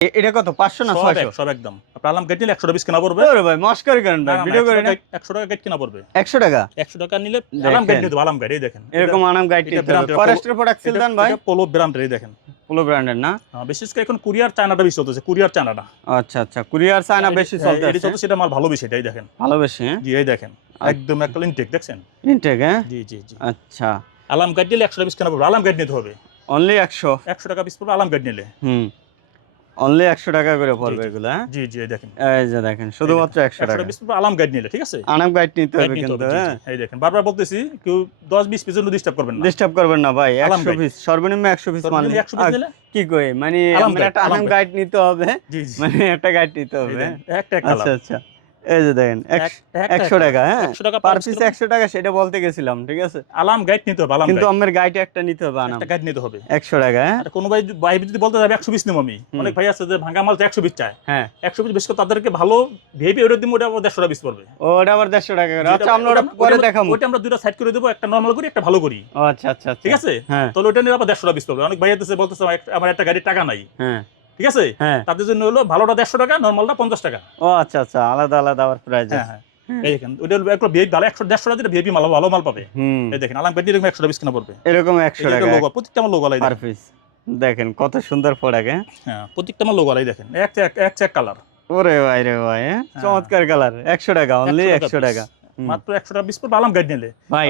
এটা কত 500 না 600? সব একদম আপনার আলাম গাইড নিলে 100 টাকা কিনা পড়বে। ওরে ভাই মস্কারি করেন ভাই, ভিডিও করেন। 100 টাকা গাইড কিনা পড়বে, 100 টাকা 100 টাকা নিলে আলাম গাইড নিতে হবে। আলাম গাইড এই দেখেন, এরকম আনাম গাইড নিতে হবে। ফরেস্টের প্রোডাক্ট সেল দেন ভাই? এটা পোলো ব্র্যান্ডের এই দেখেন, পোলো ব্র্যান্ডের না? বিশেষ করে এখন কুরিয়ার চায়নাটা বেশি চলতেছে, কুরিয়ার চায়নাটা। আচ্ছা আচ্ছা, কুরিয়ার চায়না বেশি চলতেছে। এটা চলতেছে, এটা মাল ভালো বেশি, এটাই দেখেন ভালোবেসে। জি এই দেখেন একদম একটা ইনটেক দেখছেন, ইনটেক হ্যাঁ। জি জি জি। আচ্ছা, আলাম গাইড নিলে 100 টাকা পিস কিনা পড়বে, আলাম গাইড নিতে হবে অনলি 100 টাকা পিস পড়বে আলাম গাইড নিলে। অনলি 100 টাকা করে পড়বে এগুলো হ্যাঁ। জি জি এই দেখেন, এই যে দেখেন শুধুমাত্র 100 টাকা পিস পড়বে আলাম গাইড নিলে, ঠিক আছে? আনাম গাইড নিতে হবে কিন্তু হ্যাঁ। এই দেখেন বারবার বলতেছি কেউ 10-20 পিসের জন্য ডিস্টার্ব করবেন না, ডিস্টার্ব করবেন না ভাই। আলাম 100 গাইড। পিস সর্বনিম্ন 100 পিস মানে 100 পিস নিলে কি কই মানে আলাম আমরা গাইড, একটা আলাম আনাম গাইড। গাইড নিতে হবে, জি জি মানে একটা গাইড নিতে এই হবে। দেখেন, একটা কালার। আচ্ছা আচ্ছা, এই যে দেখেন 100 টাকা হ্যাঁ, 100 টাকা পার পিস 100 টাকা, সেটা বলতে গেছিলাম ঠিক আছে। আলাম গাইড নিতে হবে, আলাম কিন্তু গাইড আমার গাইড একটা নিতে হবে, আনাম একটা গাইড নিতে হবে। 100 টাকা হ্যাঁ। আর কোনো ভাই যদি বলতে যাবে 100 পিস নেব আমি, অনেক ভাই আছে যে ভাঙা মাল 100 পিস চায়, হ্যাঁ 100 পিস বেশি করে তাদেরকে ভালো ভেবে ওটা দিমু, ওটা আবার 150 টাকা পিস পড়বে। ওটা আবার 150 টাকা করে। আচ্ছা আমরা ওটা পরে দেখাবো। ওটা আমরা দুটো সাইড করে দেব, একটা নরমাল করি একটা ভালো করি। ও আচ্ছা আচ্ছা আচ্ছা, ঠিক আছে হ্যাঁ তাহলে ওটা নিয়ে আবার 150 টাকা পিস পড়বে। অনেক ভাই আছে বলতেছে আমার একটা গাড়ির টাকা নাই, হ্যাঁ ঠিক আছে? হ্যাঁ। তাদের জন্য হলো ভালোটা 150 টাকা, নরমালটা 50 টাকা। ও আচ্ছা আচ্ছা, আলাদা আলাদা আবার প্রাইস হ্যাঁ আছে। হ্যাঁ এই দেখেন ওটা হলো একটা ভিআইপি ভালো, 100-150 টাকা দিলে ভিআইপি মাল ভালো মাল পাবে। এই দেখেন আলাম গাড়ি এরকম 100 টাকা পিস কিনা পড়বে, এরকম 100 টাকা লোগো প্রত্যেকটা আমার লোগো আলাই পার পিস। দেখেন কত সুন্দর প্রোডাক্ট হ্যাঁ। হ্যাঁ প্রত্যেকটা আমার লোগো আলাই দেখেন, এক চেক কালার। ওরে ভাই রে ভাই হ্যাঁ, চমৎকার কালার। 100 টাকা অনলি 100 টাকা, মাত্র 100 টাকা পিস পড়বে আলাম গাইড নিলে। ভাই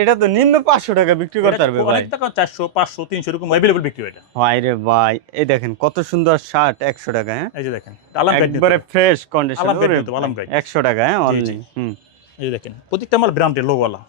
এটা তো নিম্ন 500 টাকা বিক্রি করতে পারবে ভাই। অনেক টাকা 400 500 300 এরকম अवेलेबल বিক্রি হয় এটা। ভাই রে ভাই এই দেখেন কত সুন্দর শার্ট 100 টাকা হ্যাঁ। এই যে দেখেন আলাম গাইড একবারে ফ্রেশ কন্ডিশন, আলাম গাইড আলাম গাইড 100 টাকা হ্যাঁ অনলি। এই যে দেখেন প্রত্যেকটা আমার ব্র্যান্ডের লোগোওয়ালা।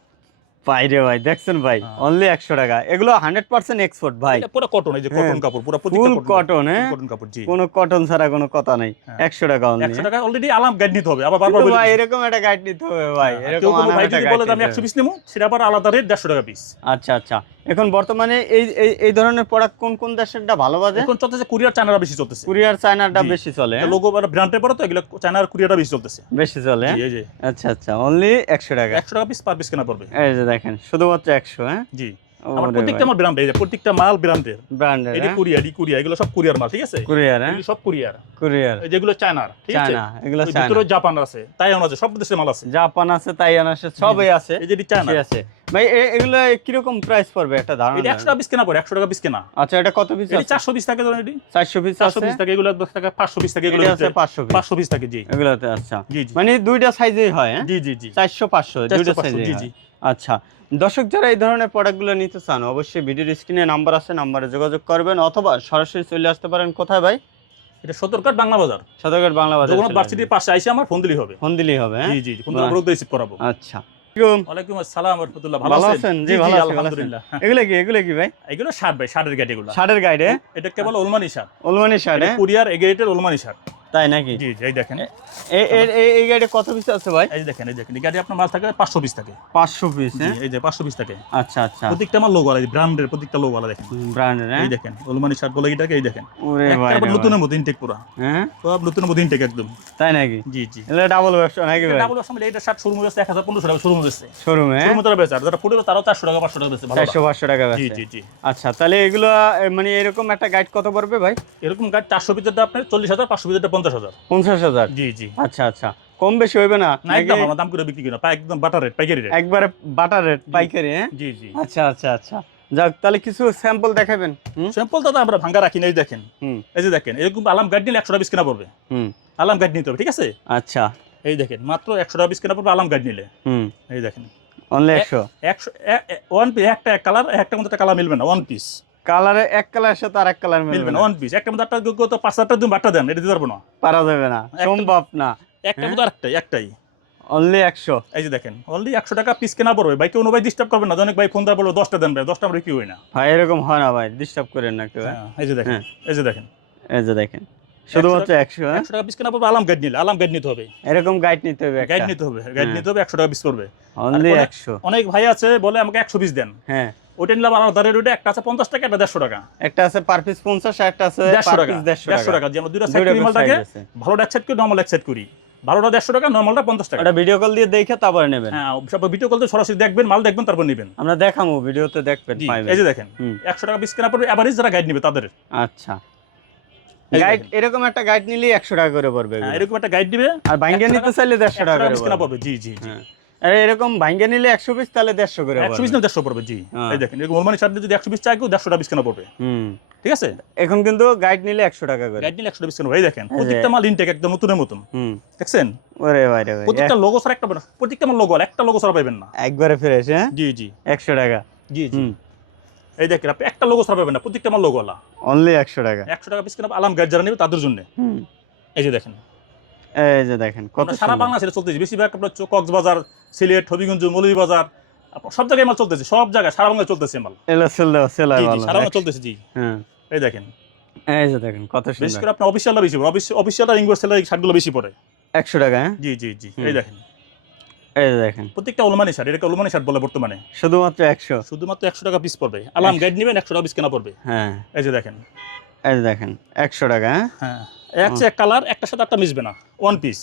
ভাই রে ভাই দেখছেন ভাই অনলি 100 টাকা। এগুলো 100% এক্সপোর্ট ভাই, এটা পুরো কটন, এই যে কটন কাপড় পুরো ফুল প্রত্যেকটা কটন হ্যাঁ, কটন কাপড়। জি কোনো কটন ছাড়া কোনো কথা নাই। 100 টাকা অনলি। 100 টাকা অলরেডি আলাম গাইড নিতে হবে, আবার বারবার বলি ভাই এরকম একটা গাইড নিতে হবে ভাই, এরকম কোনো ভাই একটা যদি গাইড বলে আমি 100 পিস নেব সেটা আবার আলাদা রেট 150 টাকা পিস। আচ্ছা আচ্ছা। এখন বর্তমানে এই এই ধরনের প্রোডাক্ট কোন কোন দেশেরটা ভালো বাজে? এখন চলতেছে কুরিয়ার চায়নাটা বেশি চলতেছে, কুরিয়ার চায়নাটা বেশি চলে, লোগো আর ব্র্যান্ডের পরে তো এগুলো চায়নার কুরিয়ারটা বেশি চলতেছে, বেশি চলে। জি এই যে আচ্ছা আচ্ছা অনলি 100 টাকা, 100 টাকা পিস পার পিস কেনা পড়বে। এই যে দেখেন শুধুমাত্র 100 হ্যাঁ। জি আমার প্রত্যেকটা আমার ব্র্যান্ড, এই যে প্রত্যেকটা মাল ব্র্যান্ডের, ব্র্যান্ডের এই যে কুরিয়ার এগুলো সব কুরিয়ার মাল, ঠিক আছে? কুরিয়ার হ্যাঁ, এগুলো সব কুরিয়ার, কুরিয়ার এই যেগুলো চায়নার, ঠিক আছে? চায়না, এগুলো চায়না, ভিতরে জাপান আছে, তাইওয়ান আছে, সব দেশের মাল আছে, জাপান আছে, তাইওয়ান আছে, সবই আছে। এই যে চায়না আছে ভাই। এগুলো কি রকম প্রাইস পড়বে একটা ধারণা? এটা 100 টাকা পিস কেনা পড়ে, 100 টাকা পিস কেনা। আচ্ছা এটা কত পিস এটা আছে? 400 পিস থাকে ধরেন, এটি 400 পিস 400 আছে, পিস থাকে, এগুলো 10 টাকা 500 পিস থাকে, এগুলো আছে 500 পিস, 500 পিস থাকে। জি এগুলোতে আচ্ছা জি জি মানে দুইটা সাইজেই হয় হ্যাঁ। জি জি জি 400 500 দুইটা সাইজেই। জি জি আচ্ছা দর্শক যারা এই ধরনের প্রোডাক্টগুলো নিতে চান অবশ্যই ভিডিওর স্ক্রিনে নাম্বার আছে, নাম্বারে যোগাযোগ করবেন অথবা সরাসরি চলে আসতে পারেন। কোথায় ভাই? এটা সদরঘাট বাংলা বাজার, সদরঘাট বাংলা বাজার, জগন্নাথ ভার্সিটির পাশে আইসা আমার ফোন দিলেই হবে। ফোন দিলেই হবে হ্যাঁ। জি জি ফোন দিলে আমরা রিসিভ করাবো। আচ্ছা ওয়ালাইকুম আসসালাম ওয়া রাহমাতুল্লাহ। ভালো আছেন? জি ভালো আছি আলহামদুলিল্লাহ। এগুলো কি ভাই? এগুলো শার্ট ভাই, শার্টের গাইড এগুলো। শার্টের গাইডে এটা কেবল ওলমানি শার্ট, ওলমানি শার্ট হ্যাঁ, কুরিয়ার এগেটের ওলমানি শার্ট, তাই নাকি? জি জি এই দেখেন এই গাইডে কত পিস আছে ভাই? এই দেখেন এই গাড়ি আপনার মাল থাকে 500 পিস থাকে, 500 পিস হ্যাঁ, এই যে 500 পিস থাকে। আচ্ছা আচ্ছা প্রত্যেকটা আমার লোগো আলাদা, ব্র্যান্ডের প্রত্যেকটা লোগো আলাদা দেখেন, ব্র্যান্ডের হ্যাঁ। এই দেখেন ওলমানি শার্ট বলে এটাকে, এই দেখেন ওরে ভাই একবার নতুনের মতো ইনটেক পুরো হ্যাঁ, সব নতুনের মতো ইনটেক একদম, তাই নাকি? জি জি এটা ডাবল ব্যবসা নাকি ভাই? ডাবল আসলে এটা শার্ট শোরুমে বেচে 1000-1500 টাকা শোরুমে বেচে, শোরুমে শোরুমে তারা বেচে, আর যারা ফুটে তারাও 400 টাকা 500 টাকা বেচে, ভালো 400-500 টাকা জি বেচে। জি জি আচ্ছা তাহলে এগুলো মানে এরকম একটা গাইড কত পড়বে ভাই? এরকম গাড়ি 400 পিসেরটা আপনার 40,000, 500 পিসেরটা 50,000। 50,000? জি জি আচ্ছা আচ্ছা কম বেশি হইবে না না একদম আমরা দাম করে বিক্রি করি না, একদম বাটার রেট, পাইকারি রেট, একবারে বাটার রেট পাইকারি হ্যাঁ। জি জি আচ্ছা আচ্ছা আচ্ছা যাক তাহলে কিছু স্যাম্পল দেখাবেন। স্যাম্পল তো আমরা ভাঙা রাখি না, এই দেখেন এই যে দেখেন এরকম আলাম গাইড নিলে 100 টাকা পিস কেনা পড়বে, আলাম গাইড নিতে হবে, ঠিক আছে? আচ্ছা এই দেখেন মাত্র 100 টাকা পিস কেনা পড়বে আলাম গাইড নিলে। এই দেখেন অনলি 100 ওয়ান পিস, একটা কালার, একটা মধ্যে কালার মিলবে না, ওয়ান পিস কালারে এক কালার সাথে আরেক কালার মিলবে না, ওয়ান পিস একটা মধ্যে একটা তো 5,000 টাকা বাট্টা দেন, এটা দিতে পারবো না, পারা যাবে না, সম্ভব না। একটা মধ্যে একটাই অনলি 100। এই যে দেখেন অনলি 100 টাকা পিস কেনা পড়বে ভাই, কোনো ভাই ডিস্টার্ব করবেন না, অনেক ভাই ফোন দেওয়া বলবো 10টা দেন ভাই, 10টা আমরা কি হয় না ভাই, এরকম হয় না ভাই, ডিস্টার্ব করেন না কেউ। এই যে দেখেন এই যে দেখেন এই যে দেখেন শুধুমাত্র 100 হ্যাঁ। 100 টাকা পিস কেনা পড়বে আলাম গাইড নিলে, আলাম গাইড নিতে হবে, এরকম গাইড নিতে হবে, গাইড নিতে হবে, গাইড নিতে হবে 100 টাকা পিস পড়বে অনলি 100। অনেক ভাই আছে বলে আমাকে 100 পিস দেন, হ্যাঁ ওটা নিলাম আলাদা রেট, ওটা একটা আছে 50 টাকা, একটা 150 টাকা, একটা আছে পার পিস 50, একটা আছে 150 পার টাকা, পিস 150 টাকা, যে আমরা দুটো সাইড করি মালটাকে, ভালোটা এক সাইড করি, নরমাল এক সাইড করি, ভালোটা 150 টাকা, নরমালটা 50 টাকা। এটা ভিডিও কল দিয়ে দেখে তারপরে নেবেন। হ্যাঁ সব ভিডিও কল দিয়ে সরাসরি দেখবেন, মাল দেখবেন, তারপর নেবেন, আমরা দেখাবো ভিডিওতে দেখবেন পাইবেন। এই যে দেখেন 100 টাকা পিস কেনা পড়বে এভারেজ যারা গাইড নেবে তাদের। আচ্ছা গাইড এরকম একটা গাইড নিলে 100 টাকা করে পড়বে হ্যাঁ, এগুলো। এরকম একটা গাইড দিবে আর ভাঙ্গা নিতে চাইলে 150 টাকা করে পিস কেনা পড়বে। পড়বে। জি জি জি। আর এরকম ভাঙ্গা নিলে 100 পিস তাহলে 150 করে 100 পিস পড়বে। না 150 পড়বে। জি এই দেখেন এরকম ওলমানি শার্ট যদি 100 পিস চাই কেউ 150 টাকা পিস কেনা পড়বে। ঠিক আছে, এখন কিন্তু গাইড নিলে 100 টাকা করে। গাইড নিলে 100 টাকা পিস কেনা পড়বে। এই দেখেন প্রত্যেকটা মাল ইনটেক একদম নতুনের মতন। দেখছেন ওরে ভাই রে ভাই, প্রত্যেকটা লোগো ছাড়া একটা প্রত্যেকটা মাল লোগো, একটা লোগো ছাড়া পাবেন না। একবারে ফ্রেশ। হ্যাঁ জি জি 100 টাকা। জি জি। এই দেখেন আপনি একটা লোগো ছাড়া পাবেন না, প্রত্যেকটা মাল লোগো ওয়ালা। অনলি 100 টাকা। 100 টাকা পিস কেনা আলাম গাইড যারা নেবে তাদের জন্য। এই যে দেখেন, এই যে দেখেন কত আমরা সারা বাংলাদেশে চলতেছে, বেশিরভাগ আপনার কক্সবাজার, সিলেট, হবিগঞ্জ, মৌলভীবাজার, সব জায়গায় মাল চলতেছে, সব জায়গায় সারা বাংলায় চলতেছে মাল। এলো সেল জি জি ভালো। সারা বাংলায় চলতেছে। জি হ্যাঁ এই দেখেন, এই যে দেখেন কত বেশি সুন্দর। করে আপনি অফিসিয়ালটা বেশি পড়ে, অফিসিয়ালটা ইংলিশ সেলার এই শার্টগুলো বেশি পড়ে 100 টাকা। হ্যাঁ জি জি জি। এই দেখেন এই যে দেখেন প্রত্যেকটা ওলমানি শার্ট, এটাকে ওলমানি শার্ট বলে বর্তমানে। শুধুমাত্র 100। শুধুমাত্র 100 টাকা পিস পড়বে। আলাম গাইড নেবেন 100 টাকা পিস কেনা পড়বে। হ্যাঁ এই যে দেখেন, এই যে দেখেন 100 টাকা। হ্যাঁ এক চেয়ে এক কালার, একটার সাথে একটা মিশবে না। ওয়ান পিস,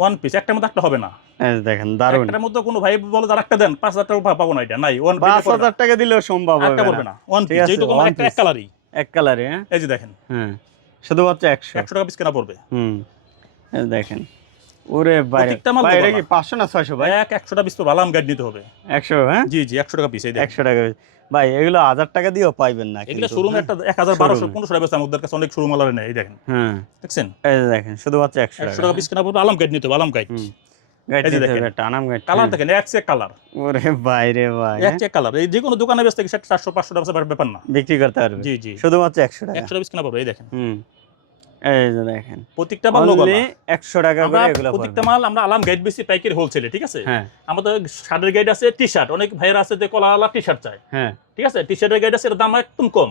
ওয়ান পিস, একটার মধ্যে একটা হবে না। এই যে দেখেন দারুন। একটার মধ্যে কোনো ভাই বলে আর একটা দেন 5000 টাকা পাবো না, এটা নাই। ওয়ান 5000 টাকা দিলেও সম্ভব হবে একটা না। পড়বে না। ওয়ান ঠিক পিস আছে, যেহেতু one একটা এক piece। কালারই। এক কালারে। হ্যাঁ এই যে দেখেন, হ্যাঁ শুধুমাত্র 100 টাকা পিস কেনা পড়বে। এই যে দেখেন ওরে ভাই প্রত্যেকটা মাল ভাই, এটা লোগো কি 500 না 600 ভাই? 100 টাকা পিস পড়বে। আলাম গাইড নিতে হবে 100। হ্যাঁ জি জি 100 টাকা পিস। এই দেখেন 100 টাকা ভাই, এগুলো 1000 টাকা দিয়েও পাইবেন না এগুলো কিন্তু। শোরুমে একটা 1000 1200 1500 টাকা বেচা, আমাদের কাছে অনেক শোরুম আলাদা নেই। এই দেখেন, হ্যাঁ দেখছেন এই যে দেখেন শুধুমাত্র 100 100 টাকা পিস কেনা পড়বে। আলাম গাইড নিতে হবে, আলাম গাইড। গাইড এই যে দিতে দেখেন। হবে একটা আনাম গাইড। কালার দেখেন এক চেক কালার, ওরে ভাই রে ভাই, এক চেক কালার। এই যে কোনো দোকানে বেচতে কি 400 500 টাকা ব্যাপার না। বিক্রি করতে পারবে। জি জি শুধুমাত্র 100 টাকা। 100 টাকা পিস কেনা পড়বে। এই দেখেন এই যে দেখেন প্রত্যেকটা মাল লোগো। অনলি 100 টাকা করে এগুলো প্রত্যেকটা পড়বে। মাল আমরা আলাম গাইড বেশি পাইকারি হোলসেলে। ঠিক আছে, হ্যাঁ আমাদের শার্টের গাইড আছে, টি শার্ট, অনেক ভাইয়ের আছে যে কলাওয়ালা টি শার্ট চায়। হ্যাঁ ঠিক আছে, টি শার্টের গাইড আছে, এর দাম একদম কম,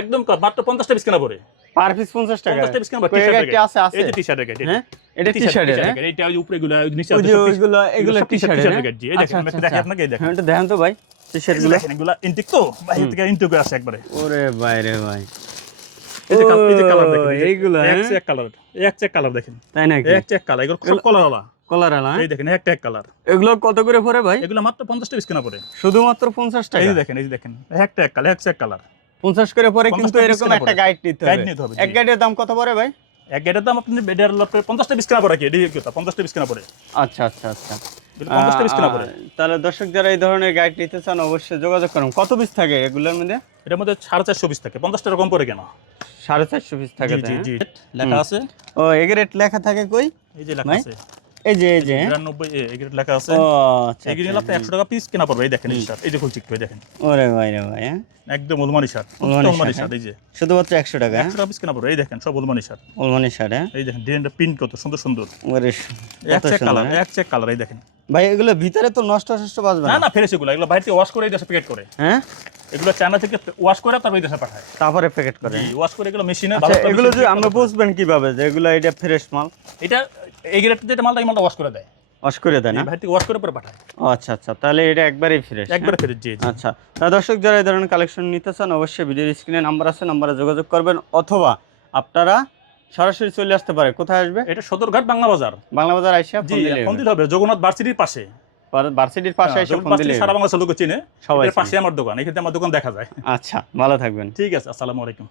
একদম কম, মাত্র 50 টাকা পিস কেনা পড়ে। পার পিস 50 টাকা। 50 টাকা পিস কেনা পড়ে। কই টি শার্টের গাইডটি আছে আছে? এই যে টি শার্টের গাইড। হ্যাঁ এটা টি-শার্টের। হ্যাঁ এইটা ওই উপরে গুলো নিচে ওই আছে যে সব ওইগুলো এগুলো টি টি-শার্টের। শার্টের গাইড। এই দেখেন আমি দেখাই আপনাকে। এই দেখেন হ্যাঁ এটা দেখেন তো ভাই টি-শার্ট গুলো। দেখেন এগুলা ইনটেক তো, বাইরে থেকে ইনটেক আছে একবারে। ওরে ভাই রে ভাই, এই যে কালার দেখেন, এইগুলো এক চেক কালার, এক চেক কালার দেখেন, তাই নাকি? এক চেক কালার। এগুলো সব কলারওয়ালা। কলার আলা। এই দেখেন একটা এক কালার। এগুলো কত করে পড়ে ভাই? এগুলো মাত্র 50 টাকা পিস কেনা পড়ে। শুধুমাত্র 50 এই টাকা। যে দেখেন, এই যে দেখেন একটা এক কালার, এক চেক কালার 50 করে পড়ে, 50 কিন্তু টাকা এরকম পিস একটা কেনা গাইড নিতে গাইড হবে। নিতে হবে। এক গাইডের দাম কত পড়ে ভাই? এক গাইডের দাম আপনি 50 টাকা পিস কেনা পড়ে। কি এডি কথা 50 টাকা পিস কেনা পড়ে। আচ্ছা আচ্ছা আচ্ছা 50 টাকা পিস কেনা পড়ে। তাহলে দর্শক যারা এই ধরনের গাইড নিতে চান অবশ্যই যোগাযোগ করুন। কত পিস থাকে এগুলোর মধ্যে? এটার মধ্যে 450 পিস থাকে, 50 টাকা কম পড়ে কেনা। 450 পিস থাকে। জি জি লেখা আছে। ও এগ্রেড লেখা থাকে কই? এই যে লেখা ভাই? আছে এই যে এই যে 92 এগ্রেড লেখা আছে। ও আচ্ছা এগুলো নিলে আপনি 100 টাকা পিস কেনা পড়বে। এই দেখেন এই শার্ট, এই যে খুলছি একটু, এই দেখেন ওরে ভাই রে ভাই, হ্যাঁ একদম ওলমানি শার্ট, ওলমানি ওলমানি শার্ট, শার্ট। এই যে শুধুমাত্র 100 টাকা। 100 টাকা পিস কেনা পড়বে। এই দেখেন সব ওলমানি শার্ট, ওলমানি শার্ট। হ্যাঁ এই দেখেন ডিজাইনটা প্রিন্ট কত সুন্দর সুন্দর। ওরে এক চেক কালার, এক চেক কালার। এই দেখেন ভাই এগুলো ভিতরে তো নষ্ট বাজবে না না? না ফ্রেশ এগুলো, এগুলো বাইরে থেকে ওয়াশ করে এই দেশে প্যাকেট করে। হ্যাঁ এগুলো চায়না থেকে ওয়াশ করে তারপর এই দেশে পাঠায়। তারপরে প্যাকেট করে। ওয়াশ করে এগুলো মেশিনে আচ্ছা এগুলো যে আমরা বুঝবেন কিভাবে যে এগুলো এটা ফ্রেশ মাল? এটা এই গ্রেড যেটা মালটা এই মালটা ওয়াশ করে দেয়, ওয়াশ করে দেয় না? বাইরে থেকে ওয়াশ করে পরে পাঠায়। ও আচ্ছা আচ্ছা, তাহলে এটা একবারেই ফ্রেশ। একবারে ফেরত। জি জি আচ্ছা তা দর্শক যারা এই ধরনের কালেকশন নিতে চান অবশ্যই ভিডিওর স্ক্রিনে নাম্বার আছে, নাম্বারে যোগাযোগ করবেন, অথবা আপনারা সরাসরি চলে আসতে পারে। কোথায় আসবে? এটা সদরঘাট বাংলা বাজার। বাংলা বাজার আইসা জি ফোন দিলে ফোন দিতে হবে, জগন্নাথ ভার্সিটির পাশে। ভার্সিটির পাশে এসে ফোন দিলে সারা বাংলা লোক চিনে, সবাই এর পাশে আমার দোকান, এখানে আমার দোকান দেখা যায়। আচ্ছা ভালো থাকবেন। ঠিক আছে, আসসালামু আলাইকুম।